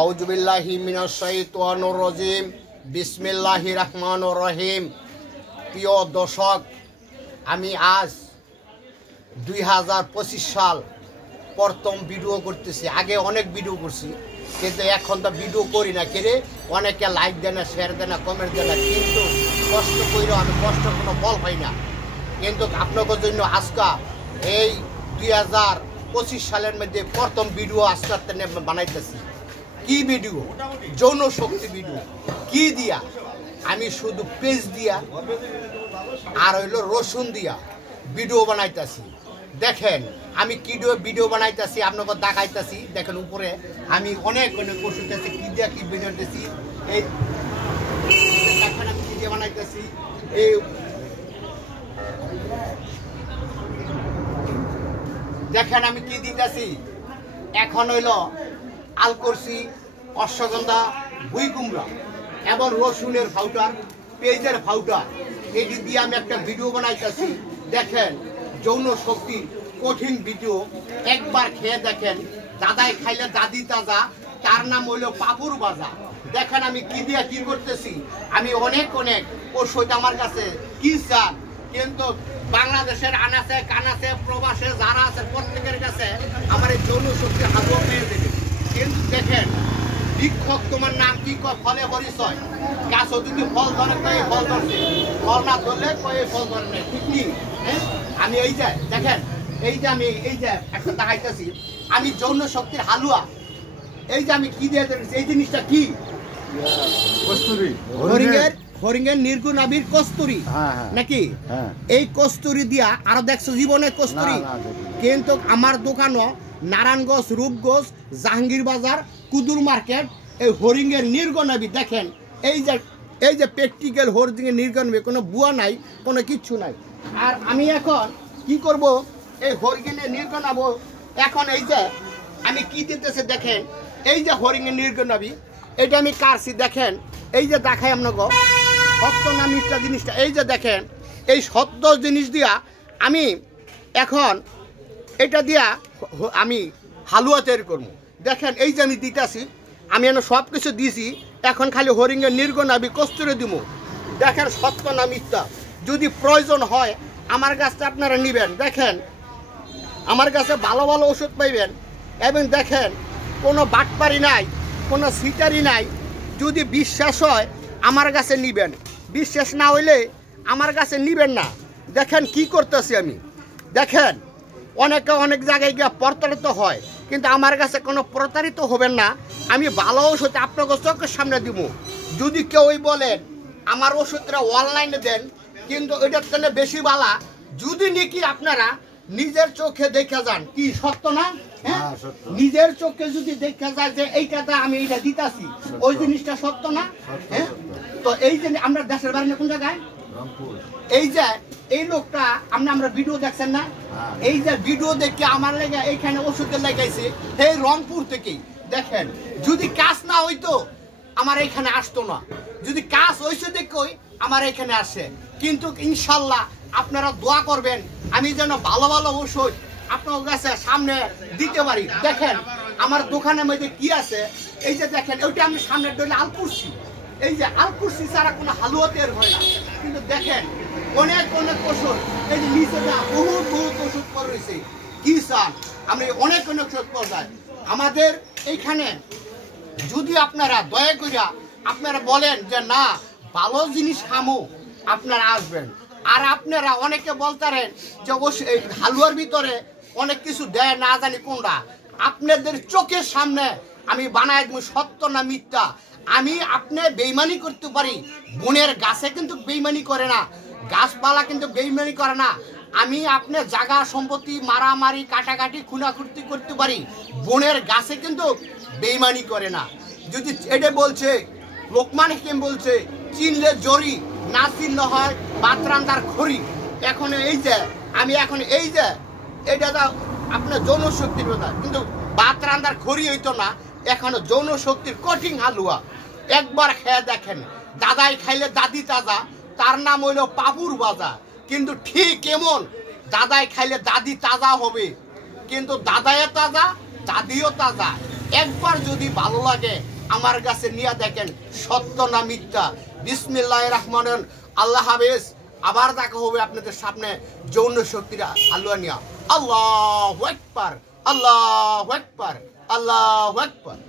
আউযুবিল্লাহি মিনাশ শাইতানির রাজিম বিসমিল্লাহির রহমানির রহিম। প্রিয় দর্শক, আমি আজ 2025 সাল প্রথম ভিডিও করতেছি। আগে অনেক ভিডিও করছি, কিন্তু এখন তো ভিডিও করি না। কেরে অনেকে লাইক দেয় না, শেয়ার দেয় না, কমেন্ট দেয় না, কিন্তু কষ্ট করেও আমি কষ্ট কোনো ফল পাই না। কিন্তু আপনাদের জন্য আজকে এই 2025 সালের মধ্যে প্রথম ভিডিও আজকে বানাইতেছি। কি ভিডিও? যৌন শক্তি ভিডিও। কি দিয়া? আমি শুধু পেঁয়াজ দিয়া আর হইলো রসুন দিয়া ভিডিও বানাইতেছি। দেখেন আমি কি ভিডিও বানাইতেছি, আপনাকে দেখাইতেছি। দেখেন উপরে আমি অনেক অনেক ওষুধ আছে, কি দিয়া কি বানাইতেছি। এই দেখেন আমি কি দিয়ে বানাইতেছি। এই দেখেন আমি কি দিতেছি। এখন হইল আলকরসি, অশ্বগন্ধা, বুই কুমড়া এবং রসুনের পাউডার, পেঁয়াজের পাউডার, এটি দিয়ে আমি একটা ভিডিও বানাইতেছি। দেখেন যৌন শক্তি কঠিন ভিডিও, একবার খেয়ে দেখেন। দাদাই খাইলে দাদি তাজা, তার নাম হইল পাপুর বাজা। দেখেন আমি কি দিয়ে কি করতেছি। আমি অনেক অনেক ওষুধ আমার কাছে কি স্যার, কিন্তু বাংলাদেশের আনাচে কানাচে প্রবাসে যারা আছে প্রত্যেকের কাছে আমার এই যৌন শক্তি হাতও পেয়ে দেবে। কিন্তু দেখেন বিক্ষোভ, তোমার নাম কি ফলে পরিচয়। গাছ যদি ফল ধরে কয়ে ফল ধরছে, ফল না ধরলে কয়ে ফল ধরে নেই, ঠিক নেই। হ্যাঁ, আমি এই যে দেখেন, এই যে আমি এই যে একটা দেখাইতেছি, আমি যৌন শক্তির হালুয়া। এই যে আমি কি দিয়ে দেখছি, এই জিনিসটা কি? কস্তুরি, হরিণের নির্গুণ আবির কস্তুরি নাকি? এই কস্তুরি দিয়া আরো দেখছো জীবনে কস্তুরি? কিন্তু আমার দোকানও নারায়ণগঞ্জ, রূপগঞ্জ, জাহাঙ্গীর বাজার, কুদুর মার্কেট, এই হরিণের নির্গুণ আবির। দেখেন এই যে প্র্যাকটিক্যাল হরিণের নির্গুণ আবির, কোনো বুয়া নাই, কোনো কিচ্ছু নাই। আর আমি এখন কি করব, এই হরিণের নির্গুণ আবির এখন এই যে আমি কি দিতেছে দেখেন। এই যে হরিণের নির্গুণ আবির, এটা আমি কাটছি। দেখেন এই যে দেখাই আপনাকে সত্য না মিথ্যা জিনিসটা। এই যে দেখেন এই সত্য জিনিস দিয়া আমি এখন এটা দিয়া আমি হালুয়া তৈরি করবো। দেখেন এই যে আমি দিতেছি, আমি এনে সব কিছু দিয়েছি। এখন খালি হরিণের নির্গুণ আবির কস্তুরি দিব। দেখেন সত্য না মিথ্যা। যদি প্রয়োজন হয় আমার কাছে আপনারা নেবেন। দেখেন আমার কাছে ভালো ভালো ওষুধ পাইবেন। এবং দেখেন কোনো বাটপারি নাই, কোনো সিটারি নাই। যদি বিশ্বাস হয় আমার কাছে নিবেন, বিশ্বাস না হইলে আমার কাছে নিবেন না। দেখেন কি করতেছি আমি। দেখেন অনেকে অনেক জায়গায় গিয়ে প্রতারিত হয়, কিন্তু আমার কাছে কোনো প্রতারিত হবেন না। আমি ভালো ওষুধ আপনাকে চোখের সামনে দিব। যদি কেউ বলেন আমার ওষুধটা অনলাইনে দেন, কিন্তু এটার জন্য বেশি বালা যদি নাকি আপনারা নিজের চোখে দেখে যান। কি সত্য না? হ্যাঁ, নিজের চোখে যদি দেখে যায় যে এইটাতে আমি এইটা দিতাছি, ওই জিনিসটা সত্য না? হ্যাঁ, তো এই যে আমরা দেশের বাড়ি কোন জায়গায়, এই যে এই লোকটা আমরা ভিডিও দেখছেন না? এই যে ভিডিও দেখে আমার লেগে এইখানে ওষুধের লাগাইছে, এই রংপুর থেকেই। দেখেন যদি কাজ না হইতো আমার এইখানে আসতো না, যদি কাজ হয়েছে দেখই আমার এখানে আসে। কিন্তু ইনশাল্লাহ আপনারা দোয়া করবেন আমি যেন ভালো ভালো ওষুধ আপনার কাছে সামনে দিতে পারি। দেখেন আমার দোকানের মধ্যে কি আছে, এই যে দেখেন ওইটা আমি সামনে ডলে আলকুরছি। এই যে আলকুরছি ছাড়া কোনো হালুয়া তৈরি হয় না। কিন্তু দেখেন অনেক অনেক ওষুধ, এই যে নিচে বহুত বহুত ওষুধ পড়ে রয়েছে। কি চান আমি অনেক অনেক ওষুধ পাওয়া যায় আমাদের এইখানে। যদি আপনারা দয়া করিয়া আপনারা বলেন যে না ভালো জিনিস খামো, আপনারা আসবেন। আর আপনারা অনেকে বলতারেন যে এই হালুয়ার ভিতরে অনেক কিছু দেয়, না জানি কোনটা। আপনাদের চোখের সামনে আমি বানাই দেব সত্য না মিথ্যা। আমি আপনি বেইমানি করতে পারি, বনের গাছে কিন্তু বেইমানি করে না, গাছপালা কিন্তু বেইমানি করে না। আমি আপনার জায়গা সম্পত্তি মারামারি কাটাকাটি খুনাখুটি করতে পারি, বনের গাছে কিন্তু বেইমানি করে না। যদি এটা বলছে লোকমান হাকিম বলছে চিনলে জরি, না চিনলে হয় বাতরান্দার খড়ি। এখন এই যে আমি এখন এই যে এটা তো আপনার যৌন শক্তির কথা, কিন্তু বাতরান্দার খড়ি হইতো না। এখন যৌন শক্তির কঠিন হালুয়া একবার খেয়ে দেখেন। দাদাই খাইলে দাদি তাজা, তার নাম হইল পাপুর বাজা। কিন্তু ঠিক এমন দাদাই খাইলে দাদি তাজা হবে, কিন্তু দাদাইও তাজা দাদিও তাজা। একবার যদি ভালো লাগে আমার কাছে নিয়ে দেখেন সত্য না মিথ্যা। বিসমিল্লাহির রহমানির রহিম। আল্লাহ হাফেজ। আবার দেখা হবে আপনাদের সামনে যৌন শক্তিরা আল্লাহ নিয়া। আল্লাহু আকবার, আল্লাহু আকবার, আল্লাহু আকবার।